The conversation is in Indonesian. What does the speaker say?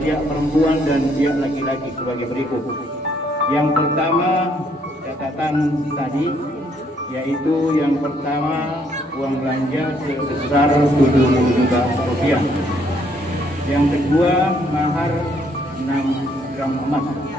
pihak perempuan dan pihak laki-laki sebagai berikut. Yang pertama, catatan tadi, yaitu yang pertama uang belanja sebesar Rp70 juta. Yang kedua, mahar 6 gram emas.